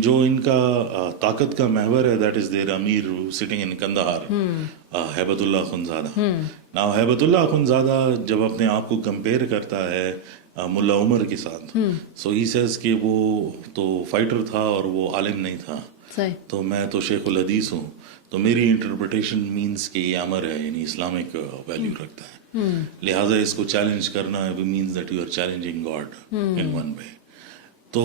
جو ان کا طاقت کا محور ہے دیٹ از دیر امیر sitting in Kandahar Haibatullah Akhundzada. Now Haibatullah Akhundzada جب اپنے آپ کو کمپیئر کرتا ہے ملا عمر کے ساتھ, سو ہی سیز کہ وہ تو فائٹر تھا اور وہ عالم نہیں تھا, تو میں تو شیخ الحدیث ہوں, تو میری انٹرپریٹیشن مینس کہ یہ امر ہے, یعنی اسلامک ویلیو رکھتا ہے, لہٰذا اس کو چیلنج کرنا means that you are challenging god in one way. تو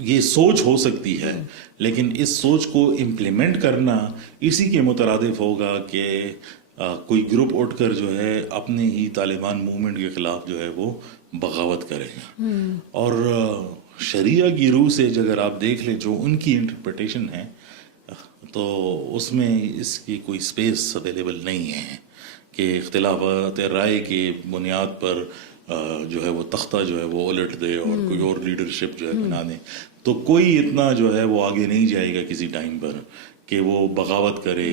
یہ سوچ ہو سکتی ہے, لیکن اس سوچ کو امپلیمنٹ کرنا اسی کے مترادف ہوگا کہ کوئی گروپ اٹھ کر جو ہے اپنے ہی طالبان موومنٹ کے خلاف جو ہے وہ بغاوت کرے گا. اور شریعہ کی روح سے اگر آپ دیکھ لیں جو ان کی انٹرپریٹیشن ہے, تو اس میں اس کی کوئی سپیس اویلیبل نہیں ہے کہ اختلافات رائے کی بنیاد پر جو ہے وہ تختہ جو ہے وہ الٹ دے اور کوئی اور لیڈرشپ جو ہے بنا دے. تو کوئی اتنا جو ہے وہ آگے نہیں جائے گا کسی ٹائم پر کہ وہ بغاوت کرے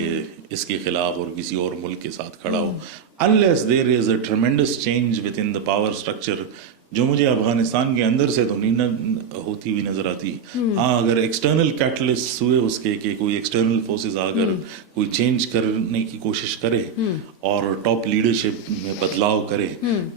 اس کے خلاف اور کسی اور ملک کے ساتھ کھڑا ہو, unless there is a tremendous change within the power structure, جو مجھے افغانستان کے اندر سے تو نہیں ہوتی ہوئی نظر آتی. ہاں اگر ایکسٹرنل کیٹلسٹ ہوئے اس کے کہ کوئی ایکسٹرنل فورسز آ کر کوئی چینج کرنے کی کوشش کرے اور ٹاپ لیڈرشپ میں بدلاؤ کرے,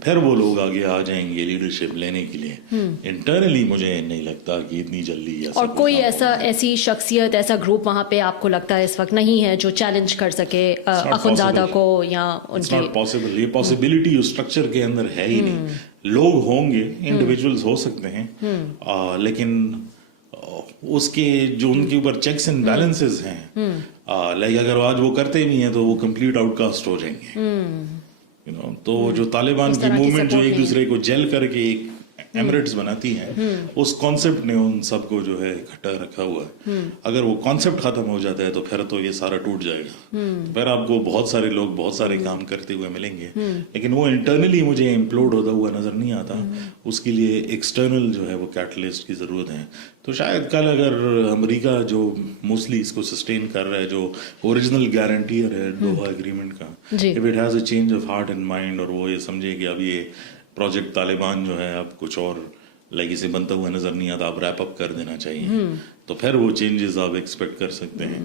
پھر وہ لوگ آگے آ جائیں گے لیڈرشپ لینے کے لیے. انٹرنلی مجھے نہیں لگتا کہ اتنی جلدی. اور کوئی ایسی شخصیت, ایسا گروپ وہاں پہ آپ کو لگتا ہے اس وقت نہیں ہے جو چیلنج کر سکے اخندزادہ کو یا ان کی؟ Not possible. یہ پاسبلٹی اس اسٹرکچر کے اندر ہے ہی نہیں. لوگ ہوں گے, انڈیویجولز ہو سکتے ہیں, لیکن اس کے جو ان کے اوپر چیکس اینڈ بیلنسز ہیں, لائک اگر آج وہ کرتے بھی ہیں تو وہ کمپلیٹ آؤٹ کاسٹ ہو جائیں گے. تو جو طالبان کی موومنٹ جو ایک دوسرے کو جیل کر کے ایک ایمریٹس بناتی ہیں, اس کانسیپٹ نے ان سب کو جو ہے اکٹھا رکھا ہوا ہے. اگر وہ کانسیپٹ ختم ہو جاتا ہے تو پھر تو یہ سارا ٹوٹ جائے گا. پھر آپ کو بہت سارے لوگ بہت سارے کام کرتے ہوئے ملیں گے, لیکن وہ انٹرنلی مجھے امپلوڈ ہوتا ہوا نظر نہیں آتا. اس کے لیے ایکسٹرنل جو ہے وہ کیٹلسٹ کی ضرورت ہے. تو شاید کل اگر امریکہ جو موسٹلی اس کو سسٹین کر رہا ہے, جو اوریجنل گارنٹیئر ہے دوحہ ایگریمنٹ کا, if it has a change of heart and mind, اور وہ یہ سمجھے کہ اب یہ پروجیکٹ طالبان جو ہے اب کچھ اور لائک اسے بنتا ہوا نظر نہیں آتا, آپ ریپ اپ کر دینا چاہیے, تو پھر وہ چینجز آپ ایکسپیکٹ کر سکتے ہیں.